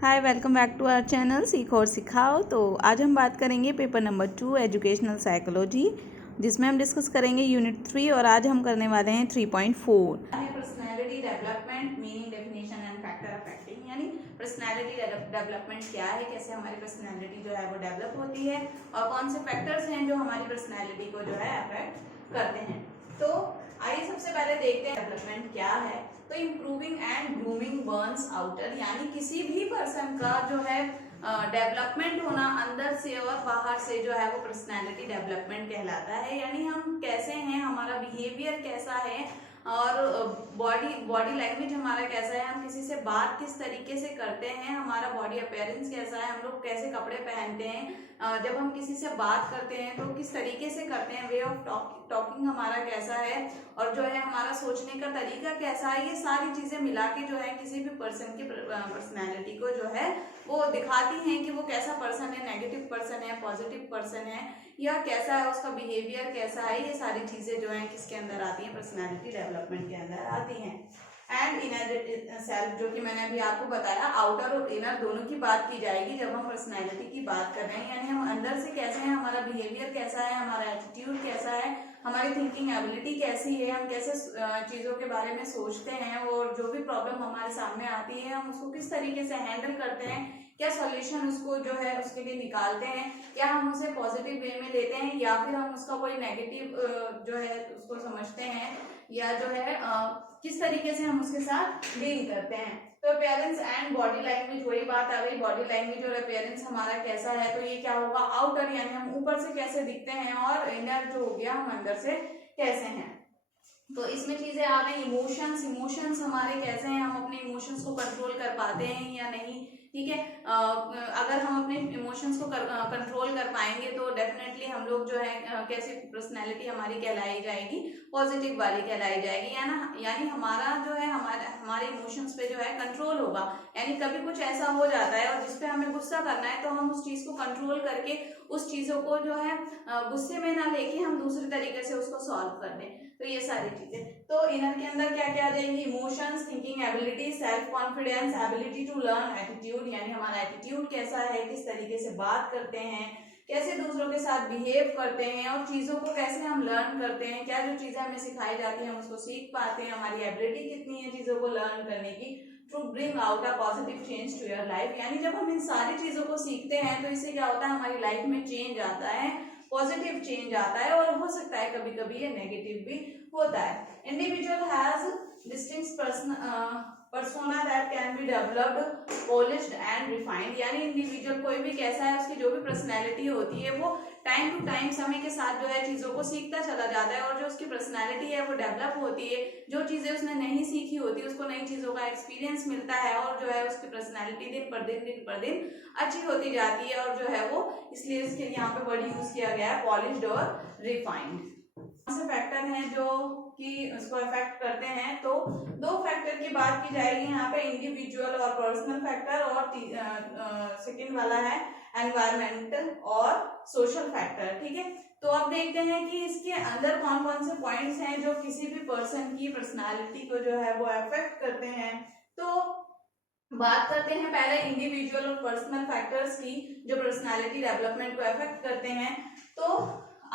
Hi, welcome back to our channel सीखो और सिखाओ। तो आज हम बात करेंगे पेपर नंबर 2 एजुकेशनल साइकोलॉजी, जिसमें हम डिस्कस करेंगे यूनिट 3 और आज हम करने वाले हैं 3.4 personality development, meaning, definition and factor affecting. यानी पर्सनैलिटी डेवलपमेंट क्या है, कैसे हमारी पर्सनैलिटी जो है वो डेवलप होती है और कौन से फैक्टर्स हैं जो हमारी पर्सनैलिटी को जो है अफेक्ट करते हैं। तो आइए सबसे पहले देखते हैं डेवलपमेंट क्या है। तो improving and grooming Burns outer, यानी किसी भी पर्सन का जो है डेवलपमेंट होना अंदर से और बाहर से जो है वो पर्सनैलिटी डेवलपमेंट कहलाता है। यानी हम कैसे हैं, हमारा बिहेवियर कैसा है और बॉडी लैंग्वेज हमारा कैसा है, हम किसी से बात किस तरीके से करते हैं, हमारा बॉडी अपीयरेंस कैसा है, हम लोग कैसे कपड़े पहनते हैं, जब हम किसी से बात करते हैं तो किस तरीके से करते हैं, वे ऑफ टॉकिंग हमारा कैसा है और जो है हमारा सोचने का तरीका कैसा है, ये सारी चीजें मिला के जो है किसी भी पर्सन की पर्सनैलिटी को जो है वो दिखाती हैं कि वो कैसा पर्सन है, नेगेटिव पर्सन है, पॉजिटिव पर्सन है, या कैसा है उसका बिहेवियर कैसा है। ये सारी चीजें जो है किसके अंदर आती हैं, पर्सनैलिटी डेवलपमेंट के अंदर आती हैं। एंड इनर सेल्फ, जो कि मैंने अभी आपको बताया, आउटर और इनर दोनों की बात की जाएगी जब हम पर्सनैलिटी की बात कर रहे हैं। यानी हम अंदर से कैसे हैं, हमारा बिहेवियर कैसा है, हमारा एटीट्यूड कैसा है, हमारी थिंकिंग एबिलिटी कैसी है, हम कैसे चीजों के बारे में सोचते हैं और जो भी प्रॉब्लम हमारे सामने आती है हम उसको किस तरीके से हैंडल करते हैं, क्या सॉल्यूशन उसको जो है उसके लिए निकालते हैं, क्या हम उसे पॉजिटिव वे में लेते हैं या फिर हम उसका कोई नेगेटिव जो है उसको समझते हैं, या जो है किस तरीके से हम उसके साथ डील करते हैं। तो अपीयरेंस एंड बॉडी लैंग्वेज, वही बात आ गई, बॉडी लैंग्वेज और अपीयरेंस हमारा कैसा है। तो ये क्या होगा, आउटर यानी हम ऊपर से कैसे दिखते हैं, और इनर जो हो गया हम अंदर से कैसे हैं। तो इसमें चीजें आ गई इमोशंस हमारे कैसे हैं, हम अपने इमोशंस को कंट्रोल कर पाते हैं या नहीं। ठीक है, अगर हम अपने इमोशंस को कंट्रोल कर पाएंगे तो डेफिनेटली हम लोग जो है कैसी पर्सनैलिटी हमारी कहलाई जाएगी, पॉजिटिव वाली कहलाई जाएगी। यानी हमारा जो है हमारे इमोशंस पे जो है कंट्रोल होगा। यानी कभी कुछ ऐसा हो जाता है और जिसपे हमें गुस्सा करना है तो हम उस चीज को कंट्रोल करके उस चीजों को जो है गुस्से में ना लेके हम दूसरे तरीके से उसको सॉल्व कर दें। तो ये सारी चीजें, तो इनर के अंदर क्या क्या आ जाएंगी, emotions, thinking ability, self confidence, ability to learn, attitude, यानी हमारा एटीट्यूड कैसा है, किस तरीके से बात करते हैं, कैसे दूसरों के साथ बिहेव करते हैं और चीजों को कैसे हम लर्न करते हैं, क्या जो चीजें हमें सिखाई जाती है हम उसको सीख पाते हैं, हमारी एबिलिटी कितनी है चीजों को लर्न करने की to bring out a positive change to your life. यानी जब हम इन सारी चीजों को सीखते हैं तो इससे क्या होता है, हमारी लाइफ में चेंज आता है, पॉजिटिव चेंज आता है, और हो सकता है कभी कभी ये नेगेटिव भी होता है। Individual has distinct persona that can be developed, polished and refined, यानी इंडिविजुअल कोई भी कैसा है, उसकी जो भी पर्सनैलिटी होती है वो टाइम टू टाइम समय के साथ जो है चीजों को सीखता चला जाता है, और जो उसकी पर्सनैलिटी है वो डेवलप होती है। जो चीजें उसने नहीं सीखी होती उसको नई चीजों का एक्सपीरियंस मिलता है, और जो है उसकी पर्सनैलिटी दिन पर दिन अच्छी होती जाती है, और जो है वो इसलिए इसके यहाँ पे वर्ड यूज किया गया है पॉलिश्ड और रिफाइंड। से फैक्टर हैं जो कि उसको अफेक्ट करते हैं। तो दो फैक्टर की बात की जाएगी यहाँ पे, इंडिविजुअल और पर्सनल फैक्टर, और सेकंड वाला है एनवायरमेंटल और सोशल फैक्टर। ठीक है, तो अब देखते हैं कि इसके अंदर कौन कौन से पॉइंट्स हैं जो किसी भी पर्सन की पर्सनालिटी को जो है वो अफेक्ट करते हैं। तो बात करते हैं पहले इंडिविजुअल और पर्सनल फैक्टर्स की जो पर्सनालिटी डेवलपमेंट को अफेक्ट करते हैं। तो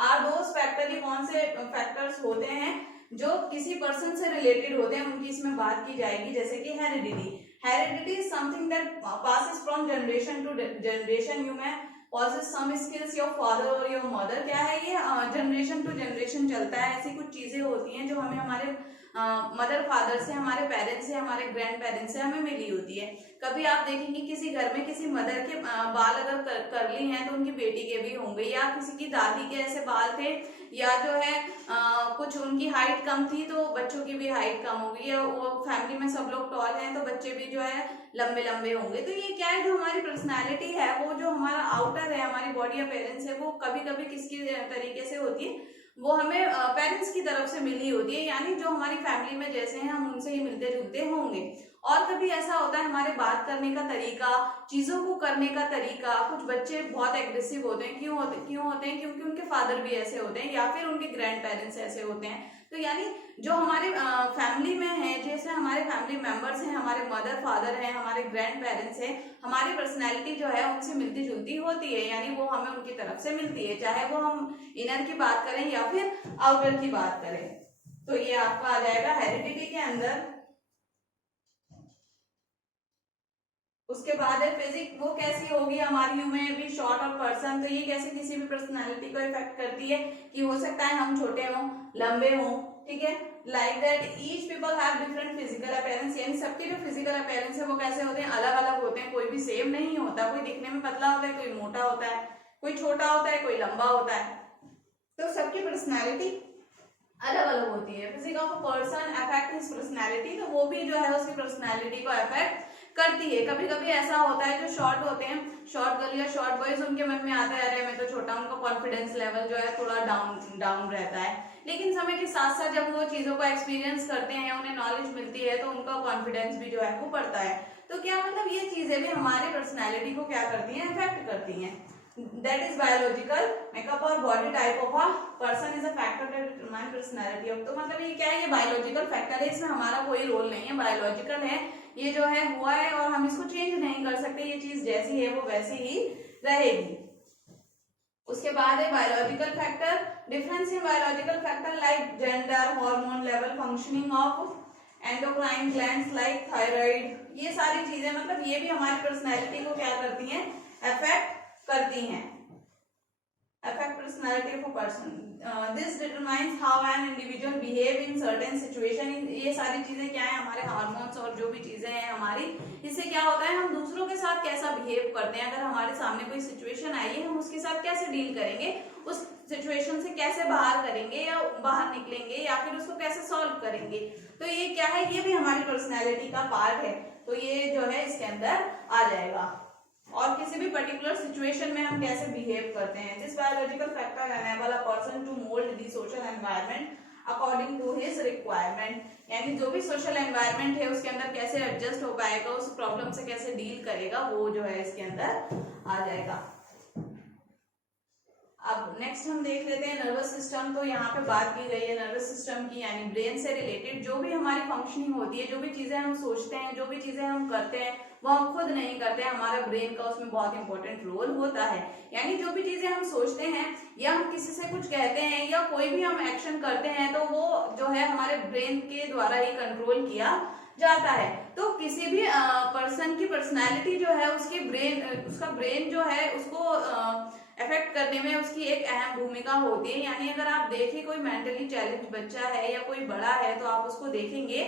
आर दोस फैक्टर, ये कौन से फैक्टर्स होते हैं जो किसी पर्सन से रिलेटेड होते हैं, उनकी इसमें बात की जाएगी। जैसे कि heredity is something that passes from generation to generation. You may possess some skills your father or your mother, क्या है ये, जनरेशन टू जनरेशन चलता है। ऐसी कुछ चीजें होती हैं जो हमें हमारे मदर फादर से, हमारे पेरेंट्स से, हमारे ग्रैंड पेरेंट्स से हमें मिली होती है। कभी आप देखेंगे किसी घर में किसी मदर के बाल अगर करली हैं तो उनकी बेटी के भी होंगे, या किसी की दादी के ऐसे बाल थे, या जो है कुछ उनकी हाइट कम थी तो बच्चों की भी हाइट कम होगी, या वो फैमिली में सब लोग टॉल हैं तो बच्चे भी जो है लंबे लंबे होंगे। तो ये क्या है, जो हमारी पर्सनैलिटी है, वो जो हमारा आउटर है, हमारी बॉडी अपीयरेंस है, वो कभी कभी किसकी तरीके से होती है, वो हमें पेरेंट्स की तरफ से मिली होती है। यानी जो हमारी फैमिली में जैसे हैं हम उनसे ही मिलते जुलते होंगे। और कभी ऐसा होता है हमारे बात करने का तरीका, चीजों को करने का तरीका, कुछ बच्चे बहुत एग्रेसिव होते हैं, क्यों होते हैं, क्योंकि उनके फादर भी ऐसे होते हैं या फिर उनके ग्रैंड पेरेंट्स ऐसे होते हैं। तो यानी जो हमारे फैमिली में है, जैसे हमारे फैमिली मेंबर्स हैं, हमारे मदर फादर हैं, हमारे ग्रैंड पेरेंट्स हैं, हमारी पर्सनैलिटी जो है उनसे मिलती जुलती होती है, यानी वो हमें उनकी तरफ से मिलती है, चाहे वो हम इनर की बात करें या फिर आउटर की बात करें। तो ये आपका आ जाएगा हेरिडिटी के अंदर। उसके बाद है फिजिक, वो कैसी होगी हमारी ह्यूमन भी शॉर्ट और पर्सन, तो ये कैसे किसी भी पर्सनालिटी को इफेक्ट करती है कि हो सकता है हम छोटे हों, लंबे हों, ठीक है, like that each people have different physical appearance, यानी सबके जो फिजिकल अपीयरेंस है वो कैसे होते हैं, अलग अलग होते हैं, कोई भी सेम नहीं होता, कोई दिखने में पतला होता है, कोई मोटा होता है, कोई छोटा होता है, कोई लंबा होता है, तो सबकी पर्सनैलिटी अलग अलग होती है। Physique of a person affect his personality, तो वो भी जो है उसकी पर्सनैलिटी को अफेक्ट करती है। कभी कभी ऐसा होता है जो शॉर्ट होते हैं, शॉर्ट गर्ल या शॉर्ट बॉयज, उनके मन में आता है अरे मैं तो छोटा, उनका कॉन्फिडेंस लेवल जो है थोड़ा डाउन रहता है, लेकिन समय के साथ साथ जब वो चीजों को एक्सपीरियंस करते हैं, उन्हें नॉलेज मिलती है, तो उनका कॉन्फिडेंस भी जो है वो बढ़ता है। तो क्या मतलब ये चीजें भी हमारे पर्सनैलिटी को क्या करती हैं, इफेक्ट करती हैं। That is biological makeup और body type of a person is a factor that determine personality of, तो मतलब ये क्या है, ये बायोलॉजिकल फैक्टर है, इसमें हमारा कोई रोल नहीं है, बायोलॉजिकल है, ये जो है हुआ है और हम इसको चेंज नहीं कर सकते, ये चीज जैसी है वो वैसी ही रहेगी। उसके बाद है biological factor, difference in biological factor like gender, hormone level, functioning of endocrine glands like thyroid, ये सारी चीजें मतलब ये भी हमारी पर्सनैलिटी को क्या करती हैं, अफेक्ट करती हैं। Affect personality of a person, this determines how an individual behave in certain situation, ये सारी चीजें क्या है, हमारे हार्मोन्स और जो भी चीजें हैं हमारी, इससे क्या होता है हम दूसरों के साथ कैसा बिहेव करते हैं, अगर हमारे सामने कोई सिचुएशन आई है हम उसके साथ कैसे डील करेंगे, उस सिचुएशन से कैसे बाहर करेंगे या बाहर निकलेंगे या फिर उसको कैसे सॉल्व करेंगे, तो ये क्या है, ये भी हमारी पर्सनैलिटी का पार्ट है, तो ये जो है इसके अंदर आ जाएगा। और किसी भी पर्टिकुलर सिचुएशन में हम कैसे बिहेव करते हैं, this biological factor enable a person to mould the social environment according to his requirement, यानी जो भी सोशल एनवायरनमेंट है उसके अंदर कैसे एडजस्ट हो पाएगा, उस प्रॉब्लम से कैसे डील करेगा, वो जो है इसके अंदर आ जाएगा। अब नेक्स्ट हम देख लेते हैं नर्वस सिस्टम, तो यहाँ पे बात की गई है नर्वस सिस्टम की, यानी ब्रेन से रिलेटेड जो भी हमारी फंक्शनिंग होती है, जो भी चीजें हम सोचते हैं, जो भी चीजें हम करते हैं, वो हम खुद नहीं करते हैं, हमारा ब्रेन का उसमें बहुत इंपॉर्टेंट रोल होता है। यानी जो भी चीजें हम सोचते हैं या हम किसी से कुछ कहते हैं या कोई भी हम एक्शन करते हैं, तो वो जो है हमारे ब्रेन के द्वारा ही कंट्रोल किया जाता है। तो किसी भी पर्सन की पर्सनैलिटी जो है उसका ब्रेन जो है उसको इफेक्ट करने में उसकी एक अहम भूमिका होती है। यानी अगर आप देखें कोई मेंटली चैलेंज बच्चा है या कोई बड़ा है, तो आप उसको देखेंगे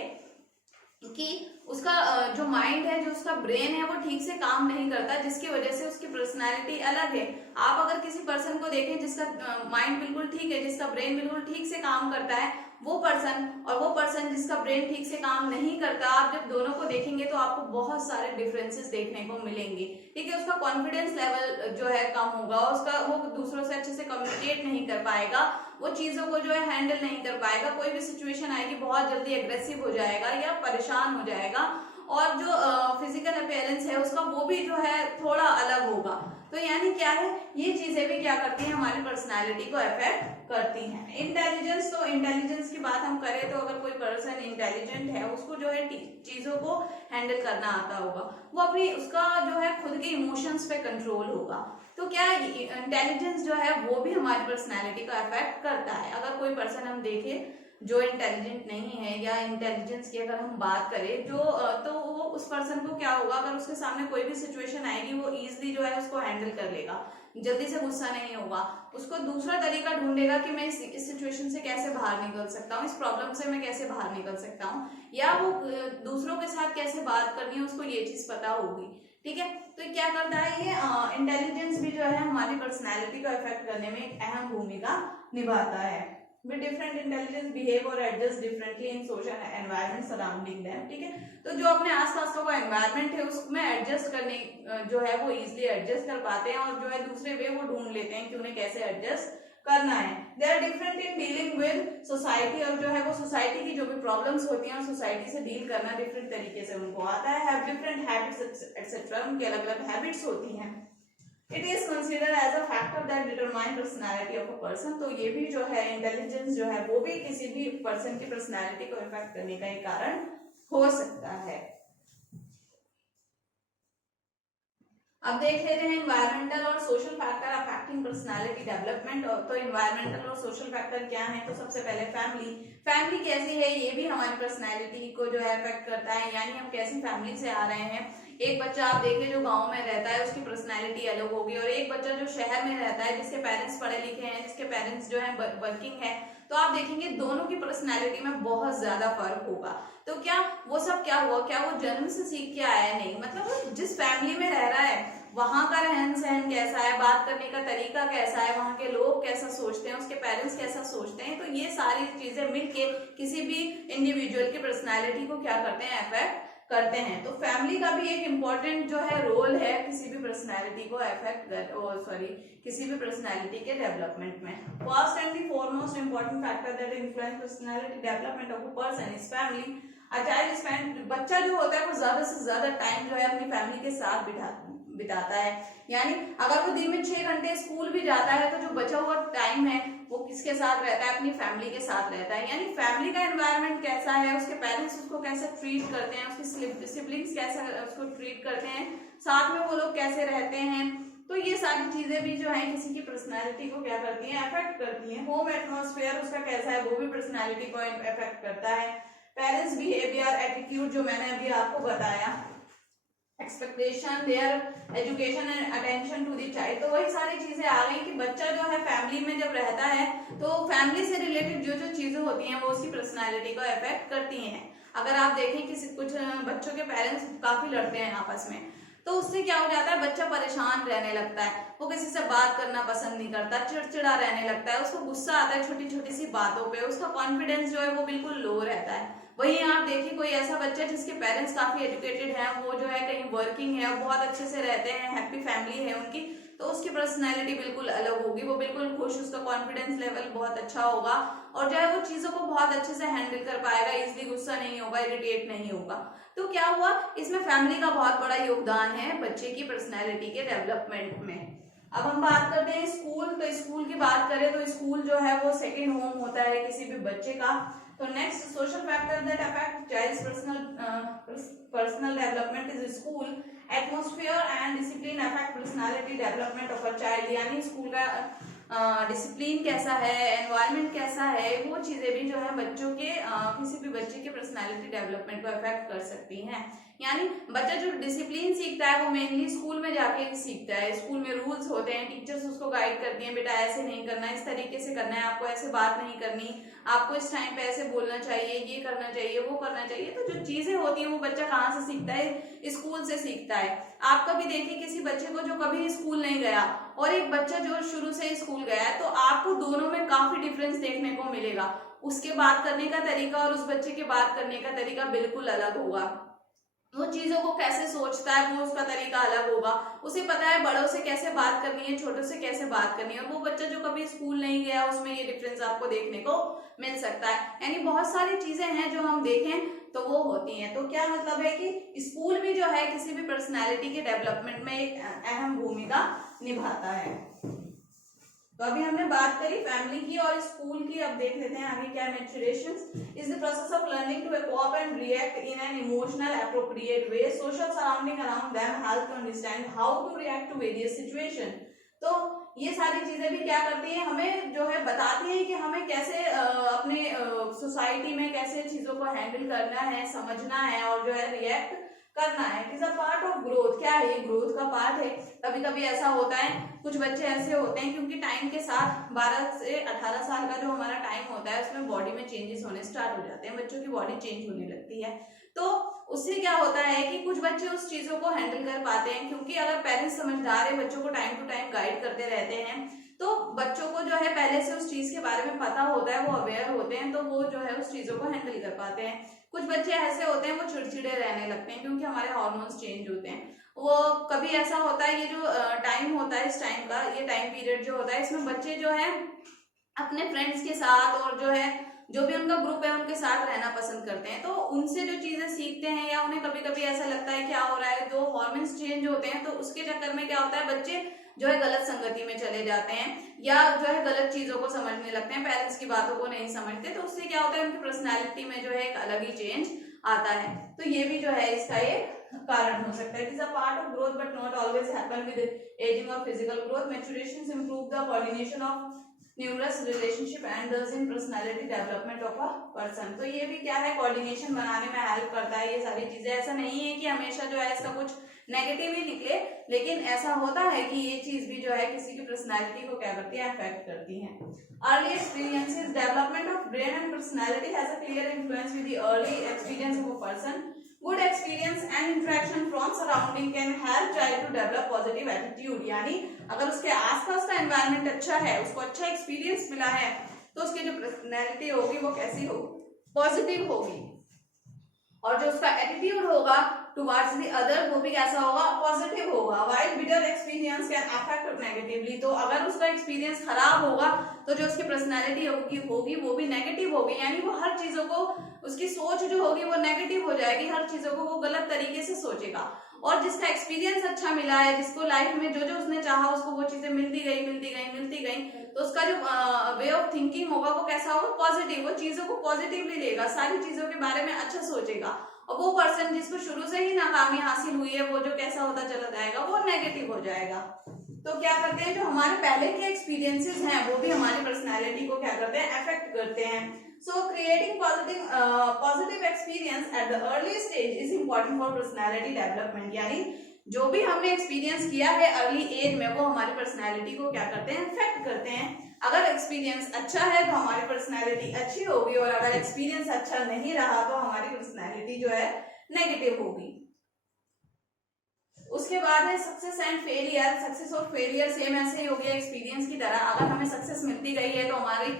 कि उसका जो माइंड है, जो उसका ब्रेन है, वो ठीक से काम नहीं करता, जिसकी वजह से उसकी पर्सनैलिटी अलग है। आप अगर किसी पर्सन को देखें जिसका माइंड बिल्कुल ठीक है, जिसका ब्रेन बिल्कुल ठीक से काम करता है, वो पर्सन और वो पर्सन जिसका ब्रेन ठीक से काम नहीं करता, आप जब दोनों को देखेंगे तो आपको बहुत सारे डिफरेंसेस देखने को मिलेंगे। ठीक है, उसका कॉन्फिडेंस लेवल जो है कम होगा, वो दूसरों से अच्छे से कम्युनिकेट नहीं कर पाएगा, वो चीजों को जो है हैंडल नहीं कर पाएगा, कोई भी सिचुएशन आएगी बहुत जल्दी एग्रेसिव हो जाएगा या परेशान हो जाएगा, और जो फिजिकल अपीयरेंस है उसका वो भी जो है थोड़ा अलग होगा। तो यानी क्या है, ये चीजें भी क्या करती हैं, हमारी पर्सनालिटी को अफेक्ट करती हैं। इंटेलिजेंस, तो इंटेलिजेंस की बात हम करें तो अगर कोई पर्सन इंटेलिजेंट है, उसको जो है चीजों को हैंडल करना आता होगा, वो अपनी उसका जो है खुद के इमोशंस पे कंट्रोल होगा। तो क्या इंटेलिजेंस जो है वो भी हमारी पर्सनैलिटी को अफेक्ट करता है। अगर कोई पर्सन हम देखें जो इंटेलिजेंट नहीं है, या इंटेलिजेंस की अगर हम बात करें तो वो उस पर्सन को क्या होगा, अगर उसके सामने कोई भी सिचुएशन आएगी वो इजीली जो है उसको हैंडल कर लेगा, जल्दी से गुस्सा नहीं होगा, उसको दूसरा तरीका ढूंढेगा कि मैं इस सिचुएशन से कैसे बाहर निकल सकता हूँ, इस प्रॉब्लम से मैं कैसे बाहर निकल सकता हूँ, या वो दूसरों के साथ कैसे बात करनी है उसको ये चीज पता होगी। ठीक है, तो क्या करता है ये इंटेलिजेंस भी जो है हमारी पर्सनैलिटी को इफेक्ट करने में एक अहम भूमिका निभाता है। With different intelligence behave or adjust differently in social environment surrounding them। ठीक है, तो जो अपने आसपास का एनवायरनमेंट है उसमें एडजस्ट करने जो है वो इजिली एडजस्ट कर पाते हैं, और जो है दूसरे वे वो ढूंढ लेते हैं कि उन्हें कैसे एडजस्ट करना है। They are different in dealing with society, और जो है वो सोसाइटी की जो भी प्रॉब्लम्स होती हैं सोसाइटी से डील करना डिफरेंट तरीके से उनको आता है। हैव डिफरेंट हैबिट्स एक्सेट्रा, उनकी अलग अलग हैबिट्स होती हैं। It is consider as a factor that determine personality of a person. तो ये भी जो है इंटेलिजेंस जो है वो भी किसी भी पर्सन की पर्सनैलिटी को इफेक्ट करने का एक कारण हो सकता है। अब देख लेते हैं इन्वायरमेंटल और social factor affecting personality development. तो इन्वायरमेंटल और सोशल फैक्टर क्या है, तो सबसे पहले फैमिली कैसी है ये भी हमारी पर्सनालिटी को जो है अफेक्ट करता है, यानी हम कैसी फैमिली से आ रहे हैं। एक बच्चा आप देखिए जो गांव में रहता है उसकी पर्सनैलिटी अलग होगी, और एक बच्चा जो शहर में रहता है जिसके पेरेंट्स पढ़े लिखे हैं, जिसके पेरेंट्स जो है वर्किंग है, तो आप देखेंगे दोनों की पर्सनैलिटी में बहुत ज्यादा फर्क होगा। तो क्या वो सब क्या हुआ, क्या वो जन्म से सीख के आया? नहीं, मतलब वो जिस फैमिली में रह रहा है वहां का रहन सहन कैसा है, बात करने का तरीका कैसा है, वहां के लोग कैसा सोचते हैं, उसके पेरेंट्स कैसा सोचते हैं, तो ये सारी चीजें मिलके किसी भी इंडिविजुअल की पर्सनैलिटी को क्या करते हैं, अफेक्ट करते हैं। तो फैमिली का भी एक इम्पोर्टेंट जो है रोल है किसी भी पर्सनैलिटी को अफेक्ट किसी भी पर्सनैलिटी के डेवलपमेंट में। First and the foremost important factor that influence personality development of a person is family. A child spend, बच्चा जो होता है वो ज्यादा से ज्यादा टाइम जो है अपनी फैमिली के साथ बिताता है। यानी अगर वो दिन में 6 घंटे स्कूल भी जाता है तो जो बचा हुआ टाइम है वो किसके साथ रहता है, अपनी फैमिली के साथ रहता है। यानी फैमिली का एनवायरनमेंट कैसा है, उसके पेरेंट्स उसको कैसे ट्रीट करते हैं, उसके सिबलिंग्स कैसे उसको ट्रीट करते हैं, साथ में वो लोग कैसे रहते हैं, तो ये सारी चीजें भी जो है किसी की पर्सनैलिटी को क्या करती हैं, अफेक्ट करती हैं। होम एटमॉस्फेयर उसका कैसा है वो भी पर्सनैलिटी को अफेक्ट करता है। पेरेंट्स बिहेवियर, एटीट्यूड जो मैंने अभी आपको बताया, expectation, their education and attention to the child, तो वही सारी चीजें आ गई कि बच्चा जो है फैमिली में जब रहता है तो फैमिली से रिलेटेड जो जो चीजें होती हैं वो उसकी पर्सनैलिटी को अफेक्ट करती हैं। अगर आप देखें कि कुछ बच्चों के पेरेंट्स काफी लड़ते हैं आपस में, तो उससे क्या हो जाता है, बच्चा परेशान रहने लगता है, वो किसी से बात करना पसंद नहीं करता, चिड़चिड़ा रहने लगता है, उसको गुस्सा आता है छोटी छोटी सी बातों पे, उसका कॉन्फिडेंस जो है वो बिल्कुल लो रहता है। वहीं आप देखिए कोई ऐसा बच्चा जिसके पेरेंट्स काफी एजुकेटेड हैं, वो जो है कहीं वर्किंग है, बहुत अच्छे से रहते हैं, हैप्पी फैमिली है उनकी, तो उसकी पर्सनैलिटी बिल्कुल अलग होगी, वो बिल्कुल खुश, उसका कॉन्फिडेंस लेवल बहुत अच्छा होगा, और जो है वो चीजों को बहुत अच्छे से हैंडल कर पाएगा, इजिली गुस्सा नहीं होगा, इरिटेट नहीं होगा। तो क्या हुआ, इसमें फैमिली का बहुत बड़ा योगदान है बच्चे की पर्सनैलिटी के डेवलपमेंट में। अब हम बात करते हैं स्कूल। तो स्कूल की बात करें तो स्कूल जो है वो सेकेंड होम होता है किसी भी बच्चे का। तो next social factor that affect child's personal development is school atmosphere and discipline affect personality development of a child. यानी स्कूल का डिसिप्लिन कैसा है, एनवायरनमेंट कैसा है, वो चीजें भी जो है बच्चों के किसी भी बच्चे के पर्सनालिटी डेवलपमेंट को अफेक्ट कर सकती हैं। यानी बच्चा जो डिसिप्लिन सीखता है वो मेनली स्कूल में जाके सीखता है। स्कूल में रूल्स होते हैं, टीचर्स उसको गाइड करती हैं, बेटा ऐसे नहीं करना, इस तरीके से करना है, आपको ऐसे बात नहीं करनी, आपको इस टाइम पे ऐसे बोलना चाहिए, ये करना चाहिए, वो करना चाहिए। तो जो चीजें होती हैं वो बच्चा कहाँ से सीखता है, स्कूल से सीखता है। आप कभी देखिए किसी बच्चे को जो कभी स्कूल नहीं गया और एक बच्चा जो शुरू से स्कूल गया है, तो आपको दोनों में काफी डिफरेंस देखने को मिलेगा। उसके बात करने का तरीका और उस बच्चे के बात करने का तरीका बिल्कुल अलग होगा। वो चीजों को कैसे सोचता है वो उसका तरीका अलग होगा। उसे पता है बड़ों से कैसे बात करनी है, छोटों से कैसे बात करनी है, और वो बच्चा जो कभी स्कूल नहीं गया उसमें ये डिफरेंस आपको देखने को मिल सकता है। यानी बहुत सारी चीजें हैं जो हम देखें तो वो होती हैं। तो क्या मतलब है कि स्कूल भी जो है किसी भी पर्सनैलिटी के डेवलपमेंट में एक अहम भूमिका निभाता है। तो अभी हमने बात करी फैमिली की और स्कूल की। अब देख लेते हैं आगे क्या है। Maturation is the process of learning to cope and react in an emotional appropriate way. Social surrounding around them help to understand how to react to various situation. तो ये सारी चीजें भी क्या करती है, हमें जो है बताती है कि हमें कैसे अपने सोसाइटी में कैसे चीजों को हैंडल करना है, समझना है और जो है रिएक्ट करना है। It is a part of growth. क्या है, ये ग्रोथ का पार्ट है। कभी कभी ऐसा होता है, कुछ बच्चे ऐसे होते हैं क्योंकि टाइम के साथ 12 से 18 साल का जो हमारा टाइम होता है उसमें बॉडी में चेंजेस होने स्टार्ट हो जाते हैं, बच्चों की बॉडी चेंज होने लगती है। तो उससे क्या होता है कि कुछ बच्चे उस चीजों को हैंडल कर पाते हैं, क्योंकि अगर पेरेंट्स समझदार है, बच्चों को टाइम टू टाइम गाइड करते रहते हैं, तो बच्चों को जो है पहले से उस चीज के बारे में पता होता है, वो अवेयर होते हैं, तो वो जो है उस चीजों को हैंडल कर पाते हैं। कुछ बच्चे ऐसे होते हैं वो चिड़चिड़े रहने लगते हैं क्योंकि हमारे हार्मोन्स चेंज होते हैं। वो कभी ऐसा होता है, ये जो टाइम होता है, इस टाइम का ये टाइम पीरियड जो होता है, इसमें बच्चे जो है अपने फ्रेंड्स के साथ और जो है जो भी उनका ग्रुप है उनके साथ रहना पसंद करते हैं, तो उनसे जो चीजें सीखते हैं या उन्हें कभी कभी ऐसा लगता है क्या हो रहा है, जो हॉर्मोन्स चेंज होते हैं तो उसके चक्कर में क्या होता है, बच्चे जो है गलत संगति में चले जाते हैं या जो है गलत चीजों को समझने लगते हैं, पेरेंट्स की बातों को नहीं समझते, तो उससे क्या होता है उनकी पर्सनैलिटी में जो है एक अलग ही चेंज आता है। तो ये भी जो है इसका एक कारण हो सकता है। It is a part of growth but not always happen with ageing और physical growth. Maturation improve the coordination of numerous relationship and thus in personality development of a person. तो ये भी क्या है, कोऑर्डिनेशन बनाने में हेल्प करता है ये सारी चीजें। ऐसा नहीं है कि हमेशा जो है इसका कुछ नेगेटिव ही निकले, लेकिन ऐसा होता है कि ये चीज भी जो है किसी की पर्सनैलिटी को क्या करती है, अफेक्ट करती है। Early experiences development of brain and personality has a clear influence with the early experience of a person. Good experience and interaction from surrounding can help child to develop positive attitude. यानी अगर उसके आसपास का environment अच्छा है, उसको अच्छा experience मिला है, तो उसकी जो पर्सनैलिटी होगी वो कैसी होगी, पॉजिटिव होगी, और जो उसका एटीट्यूड होगा टुवर्ड्स द अदर वो भी कैसा होगा, पॉजिटिव होगा। While bitter experience can affect negatively, तो अगर उसका एक्सपीरियंस खराब होगा तो जो उसकी पर्सनैलिटी होगी वो भी नेगेटिव होगी, यानी वो हर चीजों को, उसकी सोच जो होगी वो नेगेटिव हो जाएगी, हर चीजों को वो गलत तरीके से सोचेगा। और जिसका एक्सपीरियंस अच्छा मिला है, जिसको लाइफ में जो जो उसने चाहा उसको वो चीजें मिलती गई, तो उसका जो वे ऑफ थिंकिंग होगा वो कैसा होगा, पॉजिटिव, वो चीजों को पॉजिटिवली लेगा, सारी चीजों के बारे में अच्छा सोचेगा। और वो पर्सन जिसको शुरू से ही नाकामी हासिल हुई है, वो जो कैसा होता चला जाएगा, वो नेगेटिव हो जाएगा। तो क्या करते हैं, जो हमारे पहले के एक्सपीरियंसेस हैं वो भी हमारी पर्सनैलिटी को क्या करते हैं, अफेक्ट करते हैं। सो creating positive experience at the early stage is important for personality development. यानी जो भी हमने एक्सपीरियंस किया है अर्ली एज में वो हमारी पर्सनैलिटी को क्या करते हैं, अफेक्ट करते हैं। अगर एक्सपीरियंस अच्छा है तो हमारी पर्सनैलिटी अच्छी होगी, और अगर एक्सपीरियंस अच्छा नहीं रहा तो हमारी पर्सनैलिटी जो है नेगेटिव होगी। उसके बाद है सक्सेस एंड फेलियर। सक्सेस और फेलियर सेम ऐसे ही हो गया एक्सपीरियंस की तरह। अगर हमें सक्सेस मिलती गई है तो हमारी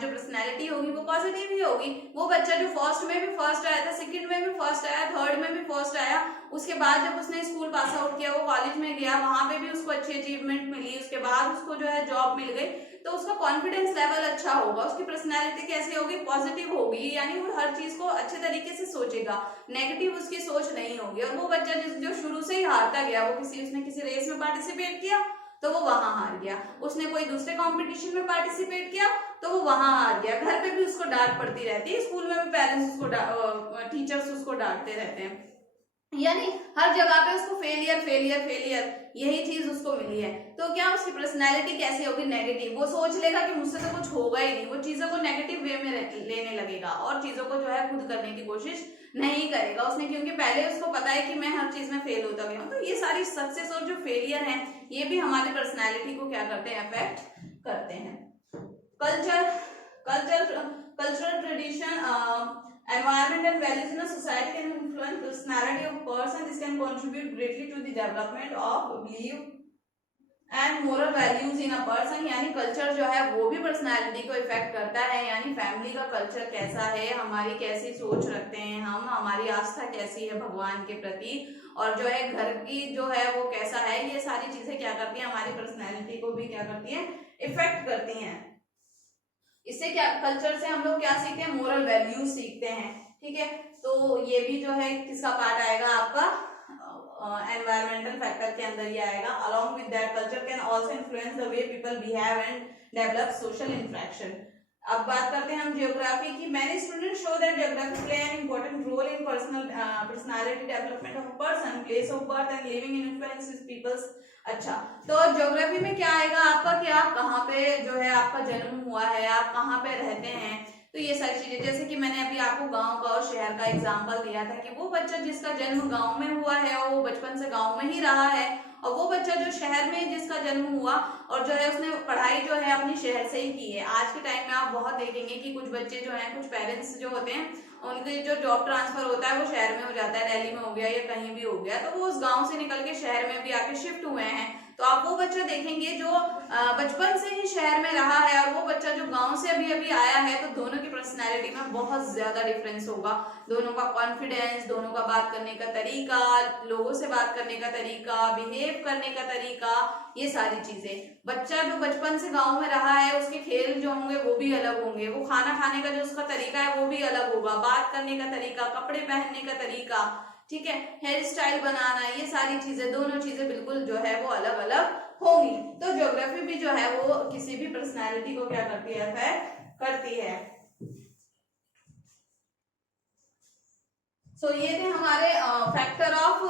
जो पर्सनैलिटी होगी वो पॉजिटिव ही होगी। वो बच्चा जो फर्स्ट में भी फर्स्ट आया था, सेकंड में भी फर्स्ट आया, थर्ड में भी फर्स्ट आया, उसके बाद जब उसने स्कूल पास आउट किया, वो कॉलेज में गया, वहां पे भी उसको अच्छी अचीवमेंट मिली, उसके बाद उसको जो है जॉब मिल गई, तो उसका कॉन्फिडेंस लेवल अच्छा होगा, उसकी पर्सनैलिटी कैसी होगी, पॉजिटिव होगी, यानी वो हर चीज को अच्छे तरीके से सोचेगा, नेगेटिव उसकी सोच नहीं होगी। और वो बच्चा जो शुरू से ही हारता गया, वो उसने किसी रेस में पार्टिसिपेट किया तो वो वहां हार गया, उसने कोई दूसरे कंपटीशन में पार्टिसिपेट किया तो वो वहां हार गया, घर पे भी उसको डांट पड़ती रहती है, स्कूल में भी पेरेंट्स उसको टीचर्स उसको डांटते रहते हैं, यानी हर जगह पे उसको फेलियर फेलियर फेलियर यही चीज उसको मिली है। तो क्या उसकी पर्सनैलिटी कैसी होगी, नेगेटिव। वो सोच लेगा कि मुझसे तो कुछ होगा ही नहीं, वो चीजों को नेगेटिव वे में लेने लगेगा और चीजों को जो है खुद करने की कोशिश नहीं करेगा उसने, क्योंकि पहले उसको पता है कि मैं हर चीज में फेल होता गया हूँ। तो ये सारी सक्सेस और जो फेलियर है ये भी हमारी पर्सनैलिटी को क्या करते हैं, अफेक्ट करते हैं। Cultural tradition, environment and values in a society can influence personality of a person. This can contribute greatly to the development of belief and moral values in a person. यानी culture जो है वो भी personality को effect करता है, यानी family का कल्चर कैसा है, हमारी कैसी सोच रखते हैं हम, हमारी आस्था कैसी है भगवान के प्रति, और जो है घर की जो है वो कैसा है, ये सारी चीजें क्या करती हैं, हमारी पर्सनैलिटी को भी क्या करती हैं, इफेक्ट करती हैं। इससे क्या, कल्चर से हम लोग क्या सीखते हैं, मोरल वैल्यूज सीखते हैं, ठीक है। तो ये भी जो है किसका पार्ट आएगा, आपका एनवायरमेंटल फैक्टर के अंदर ही आएगा। Along with that culture can also influence the way people behave and develop social interaction. अब बात करते हैं हम ज्योग्राफी की। Many students show that geography play an important role in personality development of a person. Place of birth and living influences peoples. अच्छा, तो geography में क्या आएगा आपका, कि आप कहाँ पे जो है आपका जन्म हुआ है, आप कहाँ पे रहते हैं, तो ये सारी चीजें, जैसे कि मैंने अभी आपको गांव का और शहर का एग्जांपल दिया था कि वो बच्चा जिसका जन्म गांव में हुआ है और वो बचपन से गांव में ही रहा है, और वो बच्चा जो शहर में जिसका जन्म हुआ और जो है उसने पढ़ाई जो है अपनी शहर से ही की है। आज के टाइम में आप बहुत देखेंगे कि कुछ बच्चे जो हैं, कुछ पेरेंट्स जो होते हैं, उनके जो जॉब ट्रांसफर होता है वो शहर में हो जाता है, दिल्ली में हो गया या कहीं भी हो गया, तो वो उस गांव से निकल के शहर में भी आके शिफ्ट हुए हैं। तो आप वो बच्चा देखेंगे जो बचपन से ही शहर में रहा है और वो बच्चा जो गांव से अभी अभी आया है, तो दोनों की पर्सनैलिटी में बहुत ज्यादा डिफरेंस होगा। दोनों का कॉन्फिडेंस, दोनों का बात करने का तरीका, लोगों से बात करने का तरीका, बिहेव करने का तरीका, ये सारी चीजें। बच्चा जो बचपन से गांव में रहा है, उसके खेल जो होंगे वो भी अलग होंगे, वो खाना खाने का जो उसका तरीका है वो भी अलग होगा, बात करने का तरीका, कपड़े पहनने का तरीका, ठीक है, हेयर स्टाइल बनाना, ये सारी चीजें, दोनों चीजें बिल्कुल जो है वो अलग अलग होंगी। तो ज्योग्राफी भी जो है वो किसी भी पर्सनैलिटी को क्या करती है, अफेक्ट करती है। सो ये थे हमारे फैक्टर ऑफ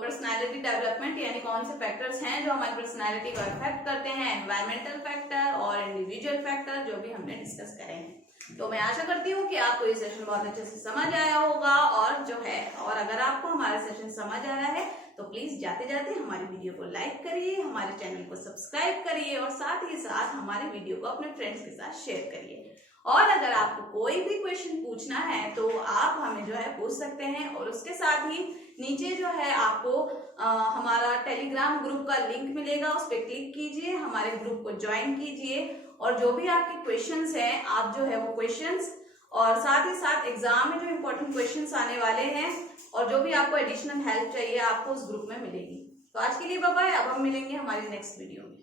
पर्सनालिटी डेवलपमेंट, यानी कौन से फैक्टर्स हैं जो हमारी पर्सनालिटी को अफेक्ट करते हैं, एनवायरमेंटल फैक्टर और इंडिविजुअल फैक्टर, जो भी हमने डिस्कस करे हैं। तो मैं आशा करती हूँ कि आपको ये सेशन बहुत अच्छे से समझ आया होगा, और जो है, और अगर आपको हमारा सेशन समझ आ रहा है तो प्लीज जाते जाते हमारी वीडियो को लाइक करिए, हमारे चैनल को सब्सक्राइब करिए और साथ ही साथ हमारे वीडियो को अपने फ्रेंड्स के साथ शेयर करिए। और अगर आपको कोई भी क्वेश्चन पूछना है तो आप हमें जो है पूछ सकते हैं, और उसके साथ ही नीचे जो है आपको हमारा टेलीग्राम ग्रुप का लिंक मिलेगा, उस पर क्लिक कीजिए, हमारे ग्रुप को ज्वाइन कीजिए, और जो भी आपके क्वेश्चंस हैं आप जो है वो क्वेश्चंस, और साथ ही साथ एग्जाम में जो इम्पोर्टेंट क्वेश्चंस आने वाले हैं और जो भी आपको एडिशनल हेल्प चाहिए आपको उस ग्रुप में मिलेगी। तो आज के लिए बाय बाय, अब हम मिलेंगे हमारी नेक्स्ट वीडियो में।